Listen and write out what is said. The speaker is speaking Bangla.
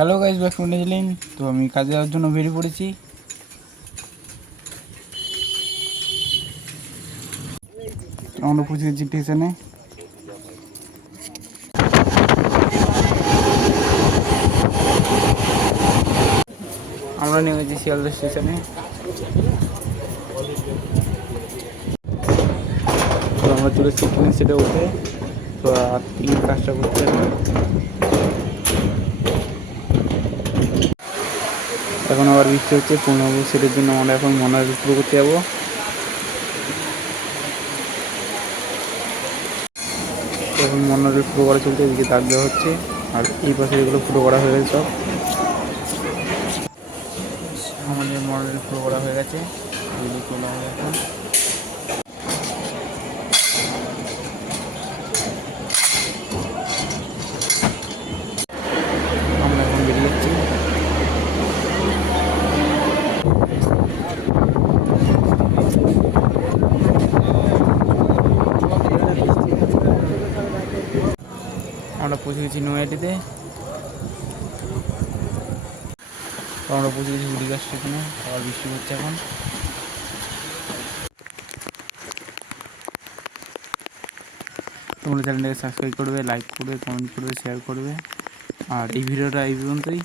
Hello guys, back to Darjeeling. তো আমি কাজে যাওয়ার জন্য বেরিয়ে পড়েছি। আমরা পৌঁছে গেছি স্টেশনে। আমরা নেমেছি শিয়ালদা স্টেশনে। তো আমরা চলে এসেছি ট্রেনের সেটে উঠে। তো আর তিন কাজটা করতে হবে। এখন আবার বৃষ্টি হচ্ছে। 15 সেটের জন্য আমরা এখন মনালি শুরু করতে যাবো। এখন মনালি ফুটো করা চলছে, এদিকে দাগ দেওয়া হচ্ছে। আর এই পাশে এগুলো ফুটো করা হয়ে গেছে সব। আমাদের মনালি ফুটো করা হয়ে গেছে। এগুলো চলে হবে এখন। আমরা এখন বেরিয়ে যাচ্ছি। আমরা পৌঁছে গেছি নৈহাটিতে। আমরা পৌঁছে গেছি হুডিঘাট স্টেশনে। আবার বৃষ্টি হচ্ছে এখন। তোমরা চ্যানেলটাকে সাবস্ক্রাইব করবে, লাইক করবে, কমেন্ট করবে, শেয়ার করবে। আর এই ভিডিওটা এই পর্যন্তই।